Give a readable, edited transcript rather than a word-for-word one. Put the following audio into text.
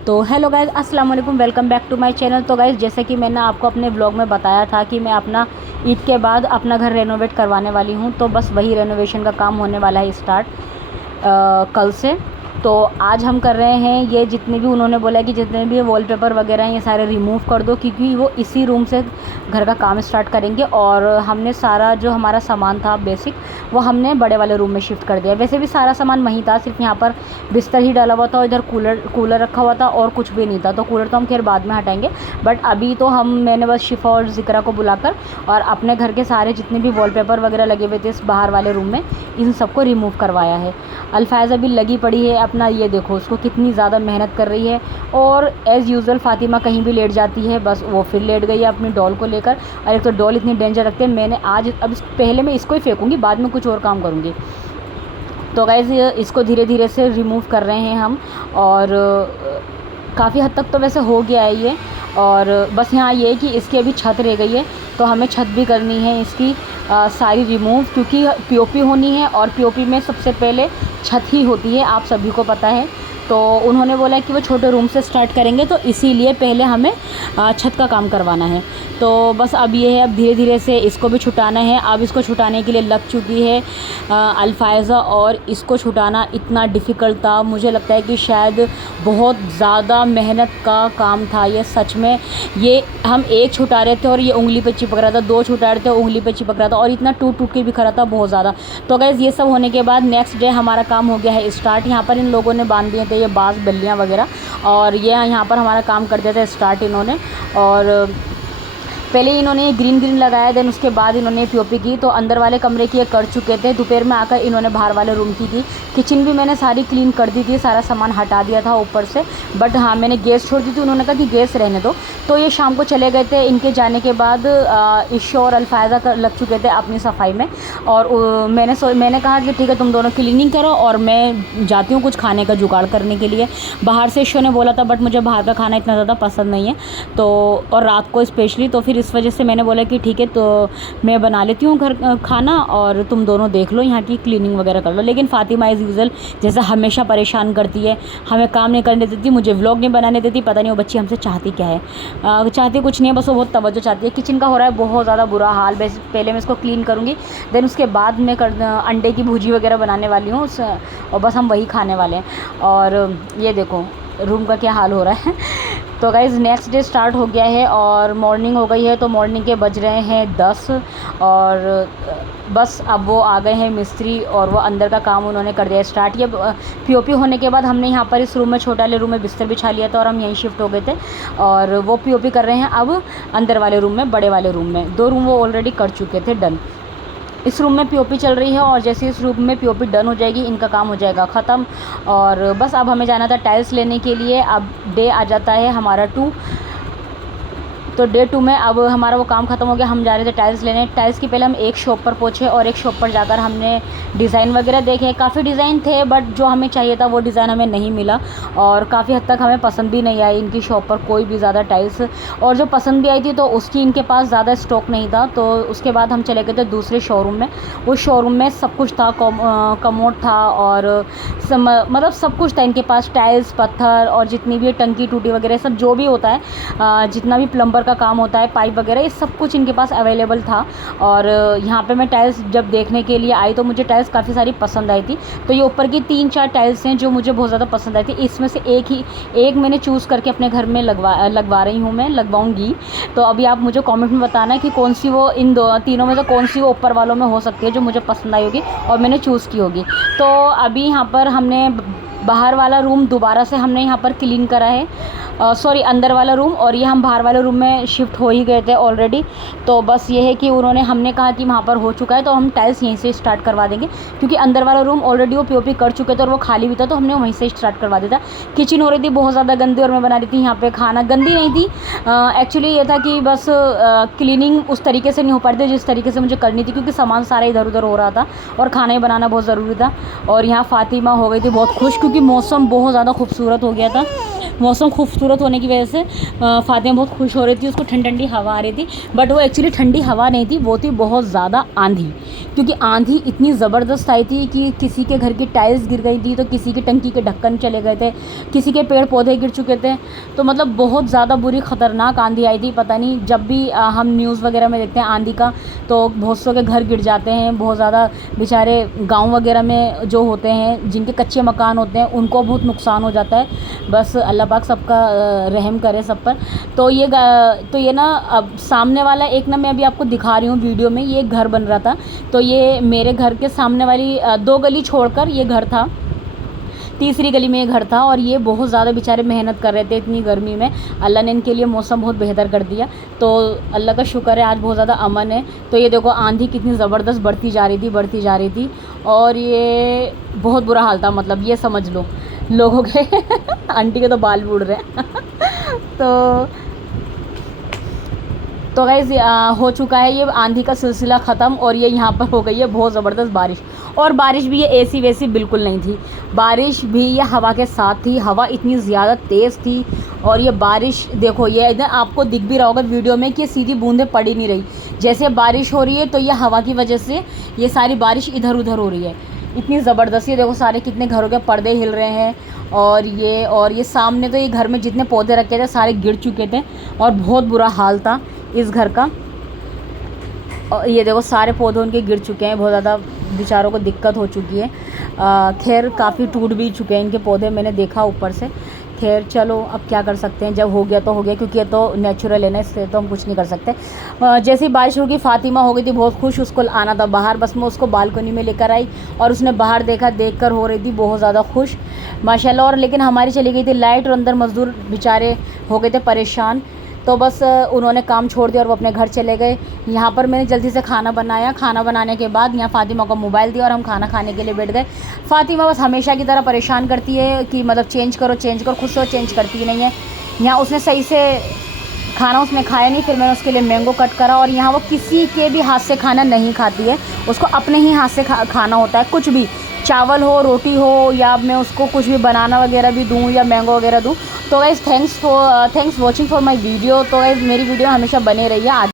तो hello guys, अस्सलाम वालेकुम, welcome back to my channel. तो गाइज़, जैसे कि मैंने आपको अपने व्लॉग में बताया था कि मैं अपना ईद के बाद अपना घर रेनोवेट करवाने वाली हूँ। तो बस वही रेनोवेशन का काम होने वाला है स्टार्ट कल से। तो आज हम कर रहे हैं ये, जितने भी उन्होंने बोला कि जितने भी वॉलपेपर वगैरह हैं ये सारे रिमूव कर दो, क्योंकि वो इसी रूम से घर का काम स्टार्ट करेंगे। और हमने सारा जो हमारा सामान था बेसिक, वो हमने बड़े वाले रूम में शिफ्ट कर दिया। वैसे भी सारा सामान वहीं था, सिर्फ यहाँ पर बिस्तर ही डाला हुआ था और इधर कूलर रखा हुआ था और कुछ भी नहीं था। तो कूलर तो हम खैर बाद में हटाएंगे, बट अभी तो मैंने बस शिफा और ज़िक्रा को बुलाकर और अपने घर के सारे जितने भी वॉलपेपर वगैरह लगे हुए थे इस बाहर वाले रूम में, इन सबको रिमूव करवाया है। अल्फाज़ा भी लगी पड़ी है अपना, ये देखो उसको कितनी ज़्यादा मेहनत कर रही है। और एज़ यूज़ुअल फ़ातिमा कहीं भी लेट जाती है, बस वो फिर लेट गई है अपनी डॉल को लेकर। और एक तो डॉल इतनी डेंजर रखते हैं, मैंने आज अब पहले मैं इसको ही फेंकूँगी, बाद में कुछ और काम करूँगी। तो गाइज़, इसको धीरे धीरे से रिमूव कर रहे हैं हम। और काफ़ी हद तक तो वैसे हो गया है ये। और बस यहाँ ये है कि इसकी अभी छत रह गई है, तो हमें छत भी करनी है इसकी सारी रिमूव, क्योंकि पीओपी होनी है और पीओपी में सबसे पहले छत ही होती है, आप सभी को पता है। तो उन्होंने बोला कि वो छोटे रूम से स्टार्ट करेंगे, तो इसीलिए पहले हमें छत का काम करवाना है। तो बस अब ये है, अब धीरे धीरे से इसको भी छुटाना है। अब इसको छुटाने के लिए लग चुकी है अल्फाज़ा, और इसको छुटाना इतना डिफ़िकल्ट था, मुझे लगता है कि शायद बहुत ज़्यादा मेहनत का काम था ये सच में। ये हम एक छुटा रहे थे और ये उंगली पे चिपक रहा था, दो छुटा रहे थे उंगली पे चिपक रहा था, और इतना टूट टूट के बिखर रहा था बहुत ज़्यादा। तो गाइज़, ये सब होने के बाद नेक्स्ट डे हमारा काम हो गया है स्टार्ट। यहाँ पर इन लोगों ने बांध दिए थे ये बांस बल्लियाँ वगैरह, और ये यहाँ पर हमारा काम कर दिया था स्टार्ट इन्होंने। और पहले इन्होंने ग्रीन लगाया, देन उसके बाद इन्होंने पीओपी की। तो अंदर वाले कमरे की ये कर चुके थे, दोपहर में आकर इन्होंने बाहर वाले रूम की थी। किचन भी मैंने सारी क्लीन कर दी थी, सारा सामान हटा दिया था ऊपर से, बट हाँ मैंने गैस छोड़ दी थी। उन्होंने कहा कि गैस रहने दो, तो ये शाम को चले गए थे। इनके जाने के बाद ईशो और अल्फाज़ा लग चुके थे अपनी सफाई में। और मैंने कहा कि ठीक है तुम दोनों क्लीनिंग करो और मैं जाती हूँ कुछ खाने का जुगाड़ करने के लिए। बाहर से ईशो ने बोला था, बट मुझे बाहर का खाना इतना ज़्यादा पसंद नहीं है, तो और रात को स्पेशली, तो फिर इस वजह से मैंने बोला कि ठीक है तो मैं बना लेती हूँ घर खाना, और तुम दोनों देख लो यहाँ की क्लीनिंग वगैरह कर लो। लेकिन फ़ातिमा एज़ यूज़ुअल जैसे हमेशा परेशान करती है, हमें काम नहीं करने देती, मुझे व्लॉग नहीं बनाने देती। पता नहीं वो बच्ची हमसे चाहती क्या है, चाहती कुछ नहीं है, बस वो बहुत तवज्जो चाहती है। किचन का हो रहा है बहुत ज़्यादा बुरा हाल। पहले मैं इसको क्लीन करूँगी, देन उसके बाद मैं अंडे की भुजी वगैरह बनाने वाली हूँ, और बस हम वही खाने वाले हैं। और ये देखो रूम का क्या हाल हो रहा है। तो गाइज़, नेक्स्ट डे स्टार्ट हो गया है और मॉर्निंग हो गई है। तो मॉर्निंग के बज रहे हैं 10, और बस अब वो आ गए हैं मिस्त्री, और वो अंदर का काम उन्होंने कर दिया स्टार्ट। ये पीओपी होने के बाद हमने यहाँ पर इस रूम में, छोटे वाले रूम में बिस्तर बिछा लिया था और हम यहीं शिफ्ट हो गए थे। और वो पीओपी कर रहे हैं अब अंदर वाले रूम में, बड़े वाले रूम में। 2 रूम वो ऑलरेडी कर चुके थे डन। इस रूम में पीओपी चल रही है, और जैसे इस रूम में पीओपी डन हो जाएगी इनका काम हो जाएगा ख़त्म। और बस अब हमें जाना था टाइल्स लेने के लिए। अब डे आ जाता है हमारा 2, तो डे 2 में अब हमारा वो काम ख़त्म हो गया। हम जा रहे थे टाइल्स लेने। टाइल्स की पहले हम एक शॉप पर पहुँचे, और एक शॉप पर जाकर हमने डिज़ाइन वगैरह देखे। काफ़ी डिज़ाइन थे, बट जो हमें चाहिए था वो डिज़ाइन हमें नहीं मिला, और काफ़ी हद तक हमें पसंद भी नहीं आई इनकी शॉप पर कोई भी ज़्यादा टाइल्स। और जो पसंद भी आई थी तो उसकी इनके पास ज़्यादा स्टॉक नहीं था। तो उसके बाद हम चले गए थे दूसरे शोरूम में। उस शोरूम में सब कुछ था, कमोड था, और मतलब सब कुछ था इनके पास, टाइल्स, पत्थर, और जितनी भी टंकी टूटी वगैरह सब जो भी होता है, जितना भी प्लम्बर का काम होता है, पाइप वगैरह, ये सब कुछ इनके पास अवेलेबल था। और यहाँ पे मैं टाइल्स जब देखने के लिए आई तो मुझे टाइल्स काफ़ी सारी पसंद आई थी। तो ये ऊपर की 3-4 टाइल्स हैं जो मुझे बहुत ज़्यादा पसंद आई थी। इसमें से एक मैंने चूज़ करके अपने घर में लगवा रही हूँ, मैं लगवाऊँगी। तो अभी आप मुझे कॉमेंट में बताना कि कौन सी वो इन तीनों में से कौन सी वो ऊपर वालों में हो सकती है जो मुझे पसंद आई होगी और मैंने चूज़ की होगी। तो अभी यहाँ पर हमने बाहर वाला रूम दोबारा से हमने यहाँ पर क्लीन करा है, सॉरी अंदर वाला रूम, और ये हम बाहर वाले रूम में शिफ्ट हो ही गए थे ऑलरेडी। तो बस ये है कि हमने कहा कि वहाँ पर हो चुका है तो हम टाइल्स यहीं से स्टार्ट करवा देंगे, क्योंकि अंदर वाला रूम ऑलरेडी वो पीओपी कर चुके थे और वो खाली भी था, तो हमने वहीं से स्टार्ट करवा दिया था। किचन हो रही थी बहुत ज़्यादा गंदी, और मैं बना रही थी यहाँ पर खाना। गंदी नहीं थी, एक्चुअली ये था कि बस क्लीनिंग उस तरीके से नहीं हो पा रही थी जिस तरीके से मुझे करनी थी, क्योंकि सामान सारा इधर उधर हो रहा था और खाना ही बनाना बहुत ज़रूरी था। और यहाँ फ़ातिमा हो गई थी बहुत खुश, क्योंकि मौसम बहुत ज़्यादा खूबसूरत हो गया था। मौसम खूबसूरत होने की वजह से फ़ातिमा बहुत खुश हो रही थी, उसको ठंडी ठंडी हवा आ रही थी। बट वो एक्चुअली ठंडी हवा नहीं थी, वो थी बहुत ज़्यादा आंधी, क्योंकि आंधी इतनी ज़बरदस्त आई थी कि किसी के घर की टाइल्स गिर गई थी, तो किसी की टंकी के ढक्कन चले गए थे, किसी के पेड़ पौधे गिर चुके थे। तो मतलब बहुत ज़्यादा बुरी ख़तरनाक आंधी आई थी। पता नहीं, जब भी हम न्यूज़ वगैरह में देखते हैं आंधी का, तो बहुत सौ के घर गिर जाते हैं, बहुत ज़्यादा बेचारे गाँव वगैरह में जो होते हैं, जिनके कच्चे मकान होते हैं, उनको बहुत नुकसान हो जाता है। बस अल्लाह पाक सबका रहम करे सब पर। तो ये ना, अब सामने वाला एक ना, मैं अभी आपको दिखा रही हूँ वीडियो में, ये एक घर बन रहा था। तो ये मेरे घर के सामने वाली 2 गली छोड़कर ये घर था, तीसरी गली में ये घर था। और ये बहुत ज़्यादा बेचारे मेहनत कर रहे थे इतनी गर्मी में। अल्लाह ने इनके लिए मौसम बहुत बेहतर कर दिया, तो अल्लाह का शुक्र है, आज बहुत ज़्यादा अमन है। तो ये देखो आंधी कितनी ज़बरदस्त बढ़ती जा रही थी और ये बहुत बुरा हाल था, मतलब ये समझ लो लोगों के आंटी के तो बाल भी उड़ रहे हैं तो गाइज़ हो चुका है ये आंधी का सिलसिला ख़त्म, और ये यहाँ पर हो गई है बहुत ज़बरदस्त बारिश। और बारिश भी ये एसी वेसी बिल्कुल नहीं थी, बारिश भी ये हवा के साथ थी। हवा इतनी ज़्यादा तेज़ थी, और ये बारिश देखो, ये इधर आपको दिख भी रहा होगा वीडियो में कि सीधी बूंदें पड़ ही नहीं रही। जैसे बारिश हो रही है, तो ये हवा की वजह से ये सारी बारिश इधर उधर हो रही है, इतनी ज़बरदस्त। ये देखो सारे कितने घरों के पर्दे हिल रहे हैं, और ये सामने तो ये घर में जितने पौधे रखे थे सारे गिर चुके थे, और बहुत बुरा हाल था इस घर का। और ये देखो सारे पौधे उनके गिर चुके हैं, बहुत ज़्यादा बेचारों को दिक्कत हो चुकी है। खैर काफ़ी टूट भी चुके हैं इनके पौधे, मैंने देखा ऊपर से। खैर चलो, अब क्या कर सकते हैं, जब हो गया तो हो गया, क्योंकि ये तो नेचुरल है ना, इससे तो हम कुछ नहीं कर सकते। जैसे ही बारिश होगी, फ़ातिमा हो गई थी बहुत खुश, उसको आना था बाहर। बस मैं उसको बालकनी में लेकर आई, और उसने बाहर देखा, देखकर हो रही थी बहुत ज़्यादा खुश माशाल्लाह। और लेकिन हमारी चली गई थी लाइट, और अंदर मज़दूर बेचारे हो गए थे परेशान। तो बस उन्होंने काम छोड़ दिया और वो अपने घर चले गए। यहाँ पर मैंने जल्दी से खाना बनाया, खाना बनाने के बाद यहाँ फ़ातिमा को मोबाइल दिया और हम खाना खाने के लिए बैठ गए। फ़ातिमा बस हमेशा की तरह परेशान करती है कि मतलब चेंज करो, खुद से चेंज करती ही नहीं है। यहाँ उसने सही से खाना उसने खाया नहीं, फिर मैंने उसके लिए मैंगो कट करा। और यहाँ वो किसी के भी हाथ से खाना नहीं खाती है, उसको अपने ही हाथ से खाना होता है। कुछ भी, चावल हो, रोटी हो, या मैं उसको कुछ भी बनाना वगैरह भी दूँ या मैंगो वगैरह दूँ। तो guys thanks watching for my video. तो गाइज़ मेरी वीडियो हमेशा बने रही है।